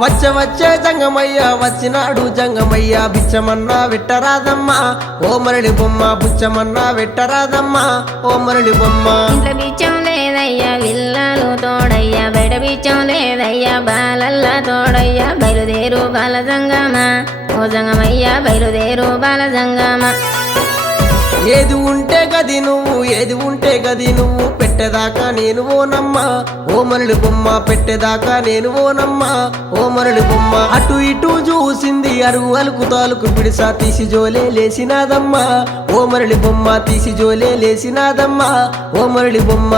వచ్చే జంగమయ్య వచ్చినాడు జంగమయ్య బిచ్చమన్నా వెట్టరాదమ్మా ఓ మరళి బొమ్మ బుచ్చమన్నా వెట్టరాదమ్మా ఓ మరళి బొమ్మ ఇంట్లో బిచ్చం లేదయ్యా విల్లాలు తోడయ్యా బయట బిచ్చం లేదయ్యా బాలల్లా తోడయ్యా బయలుదేరు బాల జంగమా ఓ జంగమయ్యా బయలుదేరు బాల జంగమా ఏది ఉంటే గది నువ్వు పెట్టేదాకా నేను ఓనమ్మా ఓ మరళి బొమ్మ పెట్టేదాకా నేను ఓనమ్మా ఓ మరళి బొమ్మ అటు ఇటు చూసింది అరుగు అలుకు తాలుకు పిడిసా తీసి జోలే లేసినాదమ్మా ఓ మరళి బొమ్మ తీసి జోలే లేసినాదమ్మా ఓ మరళి బొమ్మ